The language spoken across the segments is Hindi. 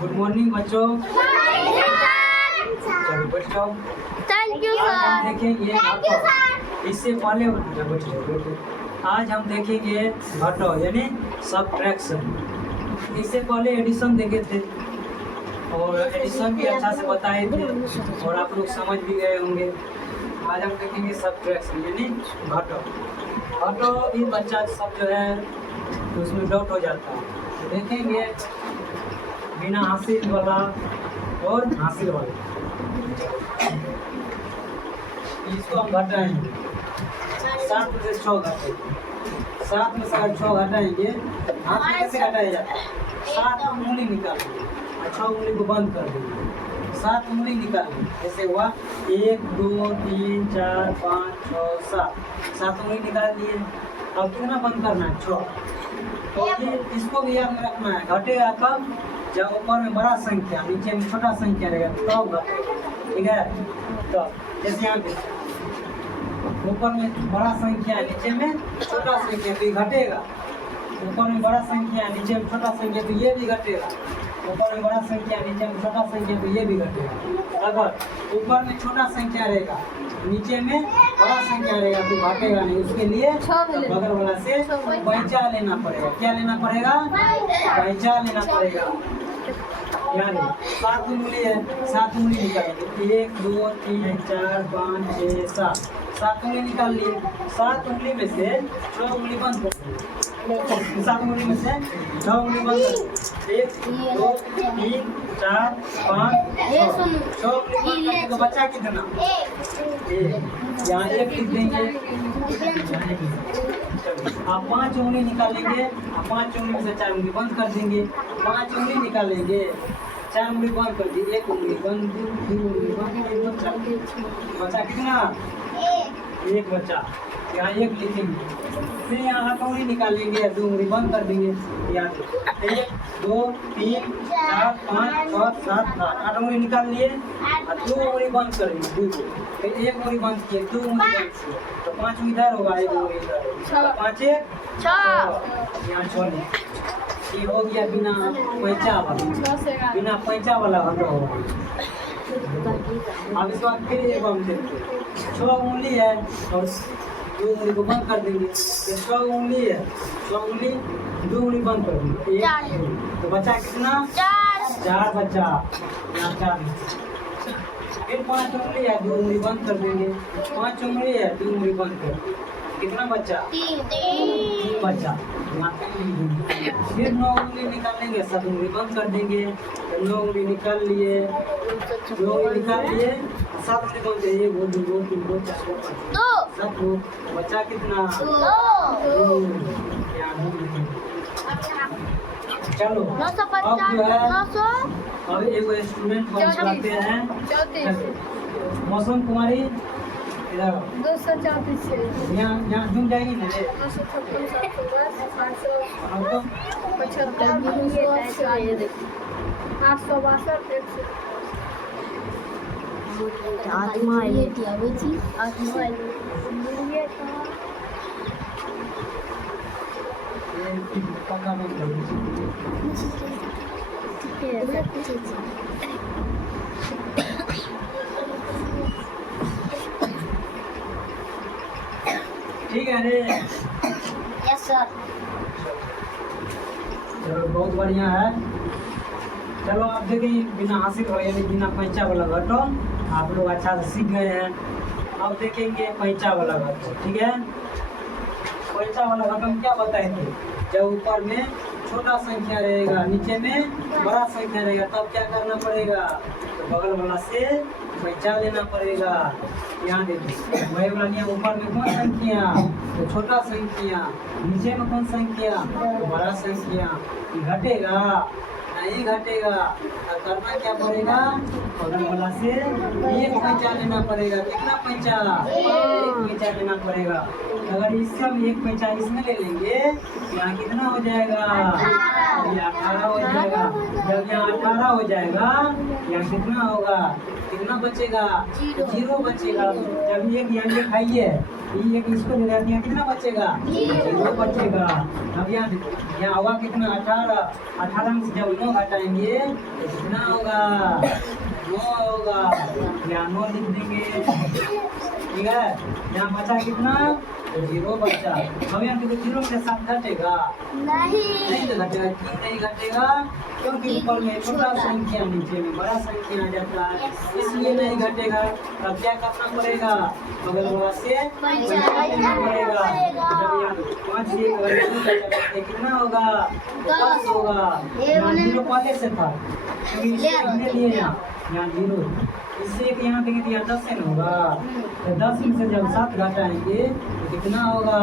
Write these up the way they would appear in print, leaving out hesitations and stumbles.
गुड मॉर्निंग बच्चों। चलो बैठ जाओ। थैंक यू आज हम सर। देखेंगे घटो। इससे पहले बैठो। आज हम देखेंगे घटो यानी सब्ट्रैक्शन। इससे पहले एडिशन देखे थे और एडिशन भी अच्छा से बताए थे और आप लोग समझ भी गए होंगे। आज हम देखेंगे सब्ट्रैक्शन यानी घटो। घटो ये बच्चा सब जो है तो उसमें डाउट हो जाता है। देखेंगे बिना हासिल वाला और हासिल वाला। इसको हम घटाएंगे 7 में से 6 घटाएंगे। 7 में से अगर 6 घटाएंगे हाथ में कैसे घटाया जाता है? 7 उंगली निकालेंगे और 6 उंगली को बंद कर देंगे। 7 उंगली निकालेंगे जैसे हुआ 1 2 3 4 5 6 7। 7 उंगली निकाल लिए। अब कितना बंद करना है? 6। तो ये इसको भी याद में रखना है। घटेगा कब? जब ऊपर में बड़ा संख्या नीचे में छोटा संख्या रहेगा तब घटेगा। ठीक है? तो जैसे यहाँ पे ऊपर में बड़ा संख्या है नीचे में छोटा संख्या तो ये घटेगा। ऊपर में बड़ा संख्या है नीचे में छोटा संख्या तो ये भी घटेगा। ऊपर में बड़ा संख्या नीचे में छोटा संख्या तो ये भी घटेगा। अगर ऊपर में छोटा संख्या रहेगा नीचे में बड़ा संख्या रहेगा तो घटेगा नहीं। उसके लिए बगल वाला से पैंचा लेना पड़ेगा। क्या लेना पड़ेगा? पैंचा लेना पड़ेगा। यानी 7 उंगली है, 7 उंगली निकालेंगे 1 2 3 4 5 6 7। 7 उंगली निकाल लिए। 7 उंगली में से 6 उंगली बंद कर दिए। 7 उंगली में से 6 उंगली बंद कर 1 2 3 4 5 6 उंगली बंद करके तो बचा कितना? 1। यहाँ 1 लिख देंगे। आप 5 उंगली निकालेंगे। आप 5 उंगली में से 4 उंगली बंद कर देंगे। 5 उंगली निकालेंगे 4 उंगली बंद कर दी। 1 उंगली बंद 2 उंगली बंद बचा कितना? 1 बचा। यहाँ 1 लिखेंगे। फिर यहाँ हथौड़ी निकालेंगे 2 उंगली बंद कर देंगे। याद 1 2 3 4 5 6 7 8 उंगली निकाल लिए और 2 उंगली बंद कर देंगे। 2 फिर 1 उंगली बंद किए 2 उंगली बंद किए तो 5 इधर होगा 1 उंगली इधर 5 यहाँ 6। ये हो गया बिना पैंचा वाला। बिना पैंचा वाला घटो होगा। अब इस बार फिर एक हम देखते 6 उंगली है और 2 उंगली को बंद कर देंगे। 6 उंगली है 6 उंगली 2 उंगली बंद कर देंगे 1 तो बचा कितना? 4 बचा। यहाँ 4। फिर 5 उंगली है 2 उंगली बंद कर देंगे। 5 उंगली है 2 उंगली बंद कर देंगे। कितना बचा? 3 बचा। फिर 9 उंगली निकालेंगे 7 उंगली बंद कर देंगे। 9 उंगली निकाल लिए 2 उंगली निकाल लिए 7 उंगली बंद कर 1 2 3 4 5 7 बचा कितना? 2। चलो अब जो है अब एक स्टूडेंट को चलाते हैं। मौसम कुमारी इधर 234 यहाँ घूम जाएगी ना ये 882 पक्का बंद कर ठीक है रे। Yes sir. चलो बहुत बढ़िया है। चलो आप देखिए बिना हासिल हो यानी बिना पैंचा वाला घटो आप लोग अच्छा से सीख गए हैं। अब देखेंगे पैंचा वाला घटो। ठीक है? पैंचा वाला घटो में क्या बताए थे? जब ऊपर में छोटा संख्या रहेगा नीचे में बड़ा संख्या रहेगा तब क्या करना पड़ेगा? तो बगल वाला से पैंचा लेना पड़ेगा। यहाँ देखिए वही वाला नियम। ऊपर में कौन संख्या? तो छोटा संख्या। नीचे में कौन संख्या? तो बड़ा संख्या। घटेगा नहीं घटेगा और करना क्या पड़ेगा? बगल वाला से 1 पैंचा लेना पड़ेगा। कितना पैंचा? 1 पैंचा लेना पड़ेगा। अगर इससे हम 1 पैंचा इसमें ले लेंगे यहाँ कितना हो जाएगा? ये 18 हो जाएगा। जब यहाँ 18 हो जाएगा, यहाँ कितना होगा, कितना बचेगा, 0 बचेगा। जब एक यहाँ के खाइए, ये एक इसको दे देते हैं, कितना बचेगा, 0 बचेगा। अब यहाँ होगा कितना, 18 में से जब 9 घटाएंगे तो कितना होगा, 9 होगा। यहाँ 9 लिख देंगे, ठीक है। यहाँ बचा कितना, 0 बचा। अब यहाँ देखो 0 के साथ घटेगा नहीं तो घटेगा, क्यों नहीं घटेगा, क्योंकि ऊपर में छोटा संख्या नीचे में बड़ा संख्या आ जाता है, इसलिए नहीं घटेगा। तब क्या करना पड़ेगा, बगल वाला से घटाना पड़ेगा। जब यहाँ 5 से कितना होगा, 10 होगा। यहाँ 0 पहले से था, क्योंकि लिए यहाँ 0, इससे एक यहाँ देंगे तो यहाँ 10 से होगा। तो 10 में से जब 7 घटाएंगे तो कितना होगा,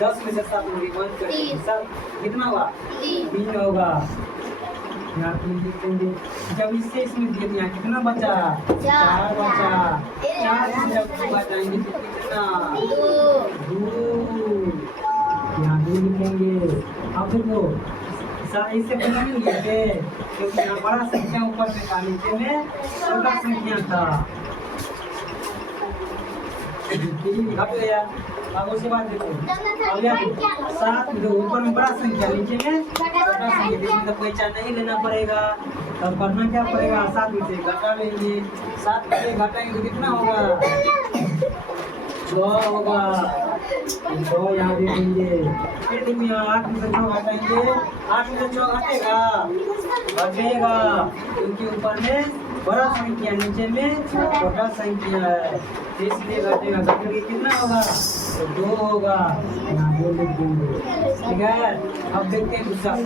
10 में से 7 बंद करेंगे, 7 कितना होगा, 3 होगा। यहाँ 3 लिख देंगे। जब इससे इसमें दिए यहाँ कितना बचा, 4 बचा। 4 से जब 2 घटाएंगे तो कितना, 2, यहाँ 2 लिखेंगे। अब देखो इससे पहले नहीं लिए थे, क्योंकि यहाँ बड़ा संख्या ऊपर में था, नीचे में छोटा संख्या था, घट गया। अब उसके बाद देखो, अब यहाँ 7 जो ऊपर में बड़ा संख्या, नीचे में छोटा संख्या, इसमें तो कोई चार्ज नहीं लेना पड़ेगा। तब करना क्या पड़ेगा, 7 में से घटा लेंगे। 7 में से घटाएंगे तो कितना होगा, 6 होगा। 6 यहाँ दे देंगे। फिर देखिए यहाँ 8 में से 6 घटाएंगे, 8 में से 6 घटेगा, क्योंकि ऊपर में बड़ा संख्या, नीचे में छोटा संख्या है, इसलिए घटेगा। घटेगा कितना होगा, 2 होगा। यहाँ 2 लिख देंगे, ठीक है। अब देखते हैं दूसरा, 1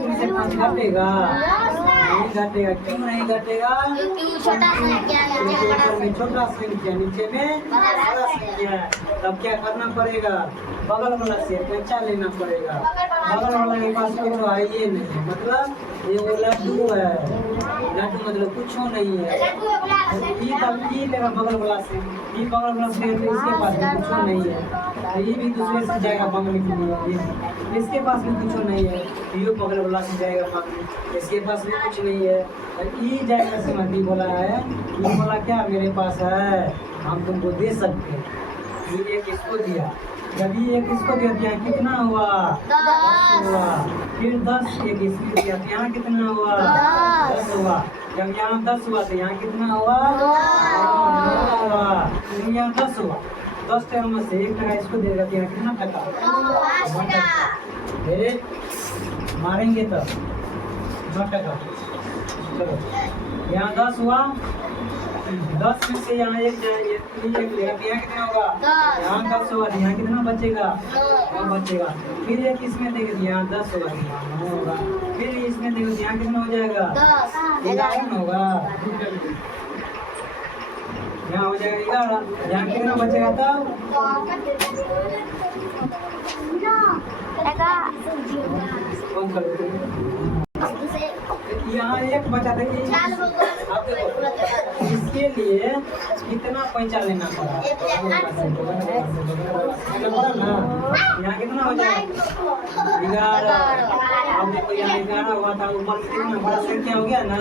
में से 5 घटेगा नहीं घटेगा, क्यों नहीं घटेगा, छोटा संख्या छोटा संख्या, नीचे में बड़ा संख्या है। तब क्या करना पड़ेगा, बगल वाला से पैसा लेना पड़ेगा। बगल वाला के पास कुछ है ही नहीं, मतलब ये वो लड्डू है, लड्डू मतलब कुछ नहीं है। ये लेगा बगल वाला से, ये बगल वाला से, इसके पास भी कुछ नहीं है। ये भी दूसरे से जाएगा मांगने के लिए, इसके पास भी कुछ नहीं है। ये बगल वाला से जाएगा मांगने, इसके पास भी कुछ नहीं है। ये जाएगा समझी बोला है, ये बोला क्या मेरे पास है, हम तुमको दे सकते हैं। ये एक इसको दिया, जब ये एक इसको दिया, यहाँ कितना हुआ, 10 हुआ। फिर 10 एक इसको दिया, यहाँ कितना हुआ, 10 हुआ। जब यहाँ 10 हुआ तो यहाँ कितना हुआ, 9 हुआ। फिर यहाँ 10 हुआ, 10 टका में से 1 टका इसको देगा तो यहाँ कितना टका, फिर मारेंगे तो 9 टका। चलो यहाँ 10 हुआ, 10 में से यहाँ 1 लेगा तो यहाँ कितना होगा, यहाँ 10 होगा, यहाँ कितना बचेगा, 9 बचेगा। फिर एक इसमें देंगे तो यहाँ 10 होगा, 9 होगा। फिर इसमें देंगे तो यहाँ कितना हो जाएगा, 11 होगा। यहाँ हो जाएगा 11, यहाँ कितना बचेगा तब, बंद कर दो। यहाँ 1 बचा था, अब देखो इसके लिए कितना पैसा लेना पड़ा ना, यहाँ कितना हो जाएगा, 11। अब देखो यहाँ 11 हुआ था, ऊपर में कितना बड़ा संख्या हो गया ना,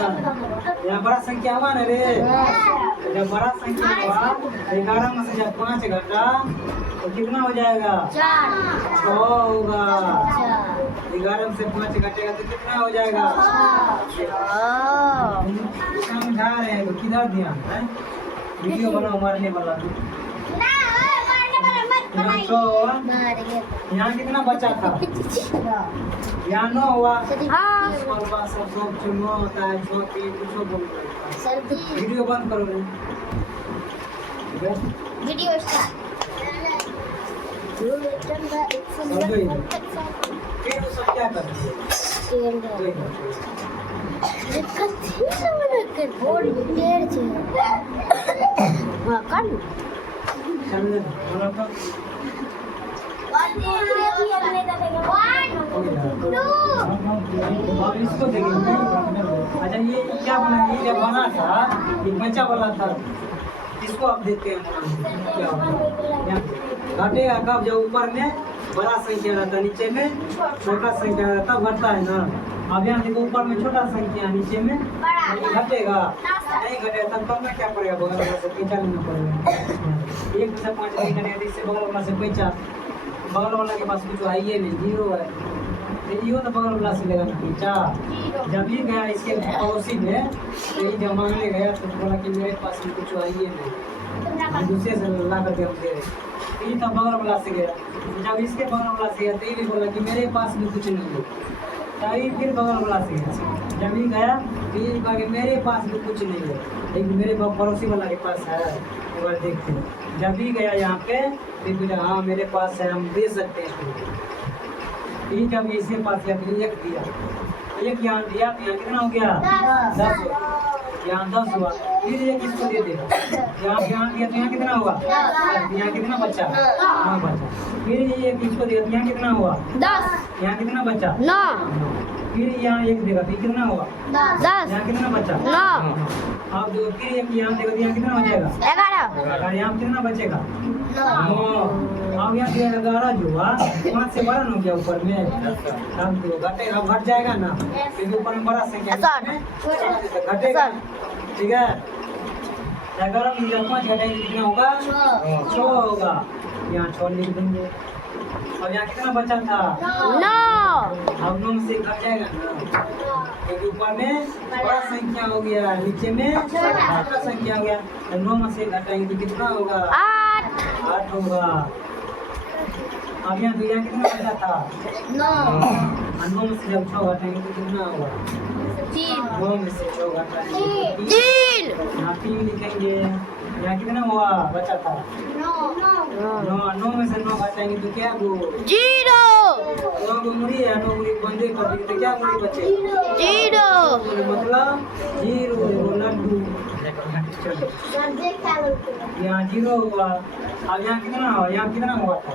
यहाँ बड़ा संख्या हुआ ना रे। जब बड़ा संख्या हुआ 11 में से जब 5 घटा तो कितना हो जाएगा, 6 होगा। 11 में से 5 घटेगा तो कितना हो जाएगा, समझा रहे हैं तो किधर ध्यान है, वीडियो बनाओ मारने वाला। यहाँ 6 हुआ, यहाँ कितना बचा था, यहाँ 9 हुआ। सब 9 होता है, 6 की कुछ बोलता है। वीडियो बंद करो रे, वीडियो स्टार्ट। फिर वो सब क्या करते हैं, इसको देखेंगे। अच्छा ये क्या बना, ये जब बना था ये बच्चा वाला था, इसको आप देखते हैं क्या घटेगा कब, जब ऊपर में बड़ा संख्या रहता, नीचे में छोटा संख्या रहता, बढ़ता है ना। अब यहाँ देखो ऊपर में छोटा संख्या नीचे में बड़ा। घटेगा नहीं घटेगा तब करना क्या पड़ेगा बगल वाला से पैंचा लेना पड़ेगा 1 से 5 नहीं घटेगा इससे बगल वाला से पैंचा बगल वाला के पास कुछ आइए नहीं जीरो है तो यो तो बगल वाला से लेगा ना पैंचा जब ये गया इसके पड़ोसी में तो ये जब मांगने गया तो बोला कि मेरे पास कुछ आइए नहीं हम दूसरे से ला करके हम दे रहे ये तो बगल वाला से गया जब इसके बगल वाला से गया तो ये भी बोला कि मेरे पास भी कुछ नहीं है तभी फिर बगल वाला से गया जब ये गया तो ये कहा कि मेरे पास भी कुछ नहीं है लेकिन मेरे पड़ोसी वाला के पास है एक बार देखते हैं जब भी गया यहाँ पे फिर बोला हाँ मेरे पास है हम दे सकते हैं ये जब इसके पास गया फिर एक दिया एक यहाँ दिया तो यहाँ कितना हो गया 10 यहाँ 10 हुआ फिर ये किसको दे देगा यहाँ दिया तो यहाँ कितना हुआ यहाँ कितना बचा 9 बचा फिर ये किसको दिया तो यहाँ कितना हुआ 10 यहाँ कितना बचा 9 फिर यहाँ एक देगा फिर कितना हुआ 10 यहाँ कितना बचा 9 अब जो फिर एक यहाँ देगा तो यहाँ कितना हो जाएगा 11 और यहाँ कितना बचेगा 9 अब यहाँ से 11 जो हुआ 5 से बड़ा हो गया ऊपर में अब जो घटेगा घट जाएगा ना क्योंकि ऊपर में बड़ा संख्या है घटेगा ठीक है 11 में जब 5 घटाएंगे कितना होगा 6 होगा यहाँ 6 लिख देंगे और यहाँ कितना बचा था 9 अब 9 से घट जाएगा ना क्योंकि ऊपर में बड़ा संख्या हो गया नीचे में छोटा संख्या हो गया तो 9 में से घटाएंगे तो कितना होगा 8 होगा अब यहाँ तो यहाँ कितना बचा था 9 9 में से जब 6 घटाएंगे तो कितना होगा 9 में से 6 घटाएंगे तो 3 यहाँ 3 लिखेंगे यहाँ कितना हुआ बचा था 9 में से 9 घटाएंगे तो क्या वो 0 9 मुड़ी है 9 मुड़ी बंदे कर देंगे तो क्या मुड़ी बचे 0 मतलब 0 वो लड्डू यहाँ 0 हुआ अब यहाँ कितना हुआ यहाँ कितना हुआ था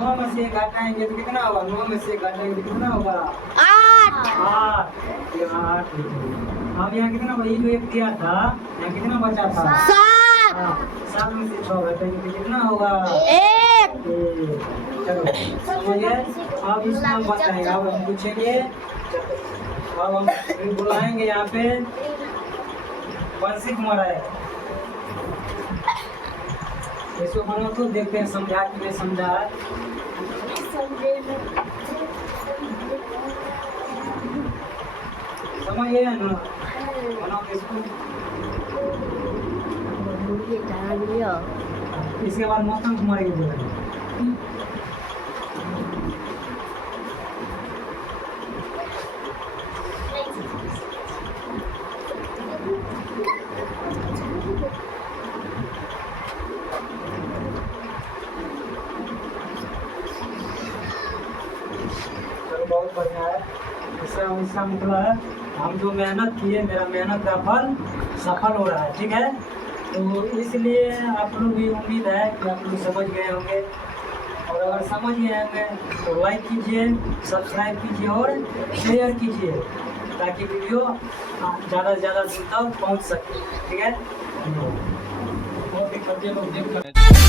9 में से घटाएंगे तो कितना होगा 9 में से घटाएंगे तो कितना होगा 8 यहाँ 8 अब यहाँ कितना हुआ ये जो एक दिया था यहाँ कितना बचा था 7 7 में से 6 घटाएंगे तो कितना होगा 1 चलो समझिए अब इसमें हम बताएंगे अब हम पूछेंगे अब हम फिर बुलाएंगे यहाँ पे वंशी कुमार है इसको बनो तो देखते हैं समझा कि नहीं समझा है समझिए ना बनाओ इसको इसके बाद मौसम कुमार के बोलेंगे बहुत बढ़िया है इसका मतलब है हम जो मेहनत किए मेरा मेहनत का फल सफल हो रहा है ठीक है तो इसलिए आप लोग भी उम्मीद है कि आप लोग समझ गए होंगे और अगर समझ गए होंगे तो लाइक कीजिए सब्सक्राइब कीजिए और शेयर कीजिए ताकि वीडियो ज़्यादा से ज़्यादा दूर तक पहुँच सके ठीक है बहुत ही लोग देख